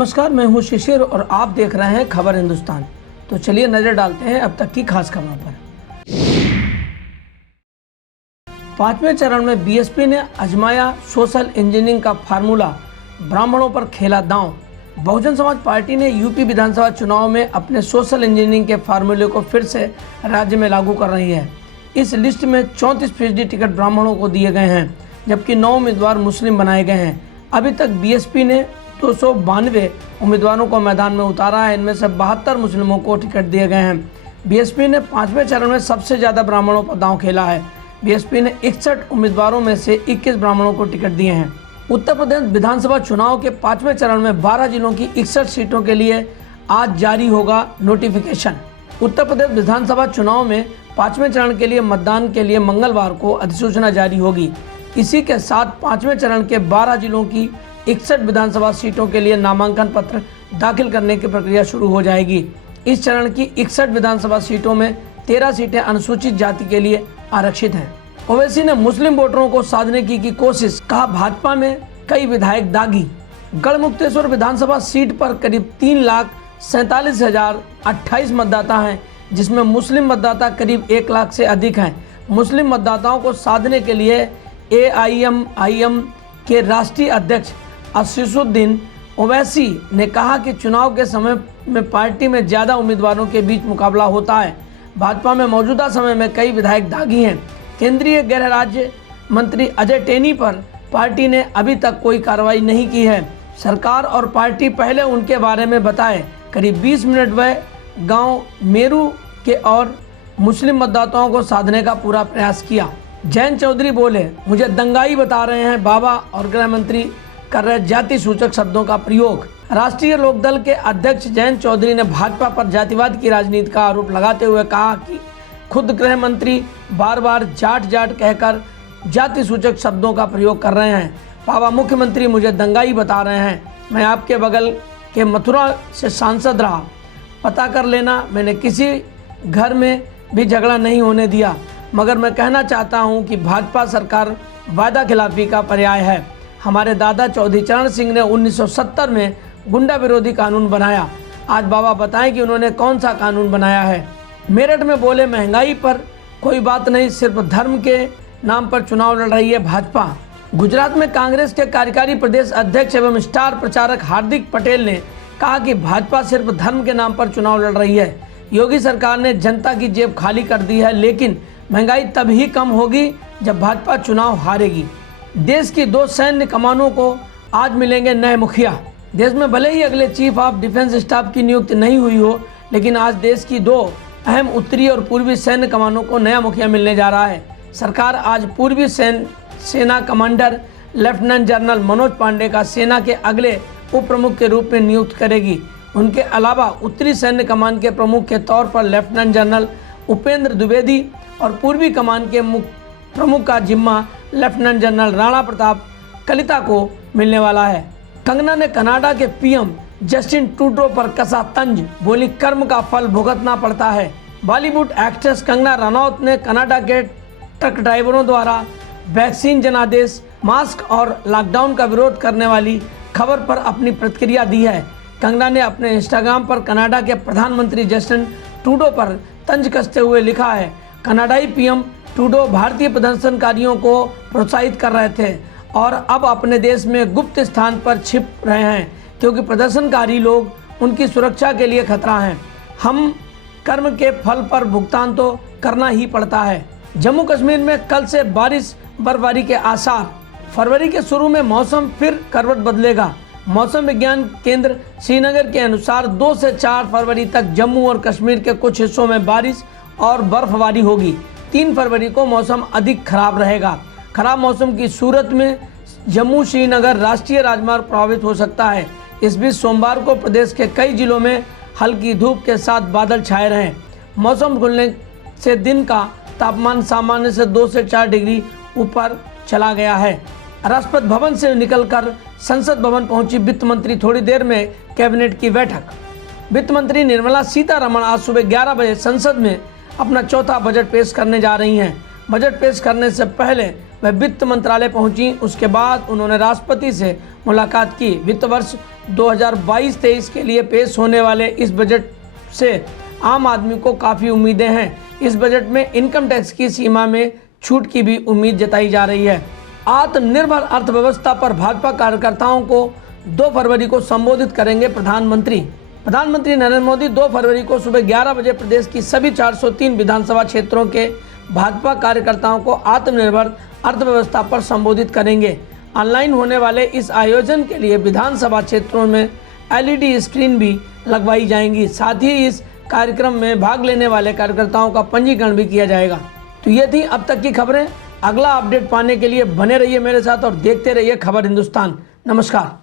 नमस्कार, मैं हूं शिशिर और आप देख रहे हैं खबर हिंदुस्तान। तो चलिए नजर डालते हैं अब तक की खास खबरों पर। पांचवें चरण में बीएसपी ने आजमाया सोशल इंजीनियरिंग का फार्मूला, ब्राह्मणों पर खेला दांव। बहुजन समाज पार्टी ने यूपी विधानसभा चुनाव में अपने सोशल इंजीनियरिंग के फार्मूले को फिर से राज्य में लागू कर रही है। इस लिस्ट में 34% टिकट ब्राह्मणों को दिए गए हैं, जबकि 9 उम्मीदवार मुस्लिम बनाए गए हैं। अभी तक बीएसपी ने 292 उम्मीदवारों को मैदान में उतारा है। इनमें से 72 मुस्लिमों को टिकट दिए गए हैं। बीएसपी ने पांचवें चरण में सबसे ज़्यादा ब्राह्मणों पर दांव खेला है। बीएसपी ने 61 उम्मीदवारों में से 21 ब्राह्मणों को टिकट दिए हैं। उत्तर प्रदेश विधानसभा चुनाव के पांचवें चरण में 12 जिलों की 61 सीटों के लिए आज जारी होगा नोटिफिकेशन। उत्तर प्रदेश विधानसभा चुनाव में पांचवें चरण के लिए मतदान के लिए मंगलवार को अधिसूचना जारी होगी। इसी के साथ पांचवें चरण के 12 जिलों की 61 विधानसभा सीटों के लिए नामांकन पत्र दाखिल करने की प्रक्रिया शुरू हो जाएगी। इस चरण की 61 विधानसभा सीटों में 13 सीटें अनुसूचित जाति के लिए आरक्षित हैं। ओवैसी ने मुस्लिम वोटरों को साधने की कोशिश, कहा भाजपा में कई विधायक दागी। गढ़मुक्तेश्वर विधानसभा सीट पर करीब 3,47,028 मतदाता हैं, जिसमें मुस्लिम मतदाता करीब 1 लाख से अधिक हैं। मुस्लिम मतदाताओं को साधने के लिए AIMIM के राष्ट्रीय अध्यक्ष असीसुद्दीन ओवैसी ने कहा कि चुनाव के समय में पार्टी में ज़्यादा उम्मीदवारों के बीच मुकाबला होता है। भाजपा में मौजूदा समय में कई विधायक दागी हैं। केंद्रीय गृह राज्य मंत्री अजय टेनी पर पार्टी ने अभी तक कोई कार्रवाई नहीं की है। सरकार और पार्टी पहले उनके बारे में बताए। करीब 20 मिनट वह गांव मेरू के और मुस्लिम मतदाताओं को साधने का पूरा प्रयास किया। जयंत चौधरी बोले, मुझे दंगाई बता रहे हैं बाबा और गृह मंत्री कर रहे जाति सूचक शब्दों का प्रयोग। राष्ट्रीय लोकदल के अध्यक्ष जयंत चौधरी ने भाजपा पर जातिवाद की राजनीति का आरोप लगाते हुए कहा कि खुद गृह मंत्री बार बार जाट कहकर जाति सूचक शब्दों का प्रयोग कर रहे हैं। बाबा मुख्यमंत्री मुझे दंगाई बता रहे हैं। मैं आपके बगल के मथुरा से सांसद रहा, पता कर लेना। मैंने किसी घर में भी झगड़ा नहीं होने दिया, मगर मैं कहना चाहता हूं कि भाजपा सरकार वादा खिलाफी का पर्याय है। हमारे दादा चौधरी चरण सिंह ने 1970 में गुंडा विरोधी कानून बनाया। आज बाबा बताएं कि उन्होंने कौन सा कानून बनाया है। मेरठ में बोले, महंगाई पर कोई बात नहीं, सिर्फ धर्म के नाम पर चुनाव लड़ रही है भाजपा। गुजरात में कांग्रेस के कार्यकारी प्रदेश अध्यक्ष एवं स्टार प्रचारक हार्दिक पटेल ने कहा कि भाजपा सिर्फ धर्म के नाम पर चुनाव लड़ रही है। योगी सरकार ने जनता की जेब खाली कर दी है, लेकिन महंगाई तभी कम होगी जब भाजपा चुनाव हारेगी। देश की 2 सैन्य कमानों को आज मिलेंगे नए मुखिया। देश में भले ही अगले चीफ ऑफ डिफेंस स्टाफ की नियुक्ति नहीं हुई हो, लेकिन आज देश की 2 अहम उत्तरी और पूर्वी सैन्य कमानों को नया मुखिया मिलने जा रहा है। सरकार आज पूर्वी सेना commander lieutenant general Manoj Pande का सेना के अगले उप प्रमुख के रूप में नियुक्त करेगी। उनके अलावा उत्तरी सैन्य कमान के प्रमुख के तौर पर लेफ्टिनेंट जनरल उपेंद्र द्विवेदी और पूर्वी कमान के प्रमुख का जिम्मा लेफ्टिनेंट जनरल राणा प्रताप कलिता को मिलने वाला है। कंगना ने कनाडा के पीएम जस्टिन ट्रूडो पर कसा तंज, बोली कर्म का फल भुगतना पड़ता है। बॉलीवुड एक्ट्रेस कंगना रनौत ने कनाडा के ट्रक ड्राइवरों द्वारा वैक्सीन जनादेश, मास्क और लॉकडाउन का विरोध करने वाली खबर पर अपनी प्रतिक्रिया दी है। कंगना ने अपने इंस्टाग्राम पर कनाडा के प्रधानमंत्री जस्टिन ट्रूडो पर तंज कसते हुए लिखा है, कनाडाई पीएम ट्रूडो भारतीय प्रदर्शनकारियों को प्रोत्साहित कर रहे थे और अब अपने देश में गुप्त स्थान पर छिप रहे हैं, क्योंकि प्रदर्शनकारी लोग उनकी सुरक्षा के लिए खतरा हैं। हम कर्म के फल पर भुगतान तो करना ही पड़ता है। जम्मू कश्मीर में कल से बर्फबारी के आसार। फरवरी के शुरू में मौसम फिर करवट बदलेगा। मौसम विज्ञान केंद्र श्रीनगर के अनुसार 2 से 4 फरवरी तक जम्मू और कश्मीर के कुछ हिस्सों में बारिश और बर्फबारी होगी। 3 फरवरी को मौसम अधिक खराब रहेगा। खराब मौसम की सूरत में जम्मू श्रीनगर राष्ट्रीय राजमार्ग प्रभावित हो सकता है। इस बीच सोमवार को प्रदेश के कई जिलों में हल्की धूप के साथ बादल छाए रहे। मौसम खुलने से दिन का तापमान सामान्य से 2 से 4 डिग्री ऊपर चला गया है। राष्ट्रपति भवन से निकलकर संसद भवन पहुंची वित्त मंत्री, थोड़ी देर में कैबिनेट की बैठक। वित्त मंत्री निर्मला सीतारमण आज सुबह 11 बजे संसद में अपना चौथा बजट पेश करने जा रही हैं। बजट पेश करने से पहले वह वित्त मंत्रालय पहुंची। उसके बाद उन्होंने राष्ट्रपति से मुलाकात की। वित्त वर्ष 2022-23 के लिए पेश होने वाले इस बजट से आम आदमी को काफ़ी उम्मीदें हैं। इस बजट में इनकम टैक्स की सीमा में छूट की भी उम्मीद जताई जा रही है। आत्मनिर्भर अर्थव्यवस्था पर भाजपा कार्यकर्ताओं को 2 फरवरी को संबोधित करेंगे प्रधानमंत्री। प्रधानमंत्री नरेंद्र मोदी 2 फरवरी को सुबह 11 बजे प्रदेश की सभी 403 विधानसभा क्षेत्रों के भाजपा कार्यकर्ताओं को आत्मनिर्भर अर्थव्यवस्था पर संबोधित करेंगे। ऑनलाइन होने वाले इस आयोजन के लिए विधानसभा क्षेत्रों में LED स्क्रीन भी लगवाई जाएंगी। साथ ही इस कार्यक्रम में भाग लेने वाले कार्यकर्ताओं का पंजीकरण भी किया जाएगा। तो ये थी अब तक की खबरें। अगला अपडेट पाने के लिए बने रहिए मेरे साथ और देखते रहिए खबर हिंदुस्तान। नमस्कार।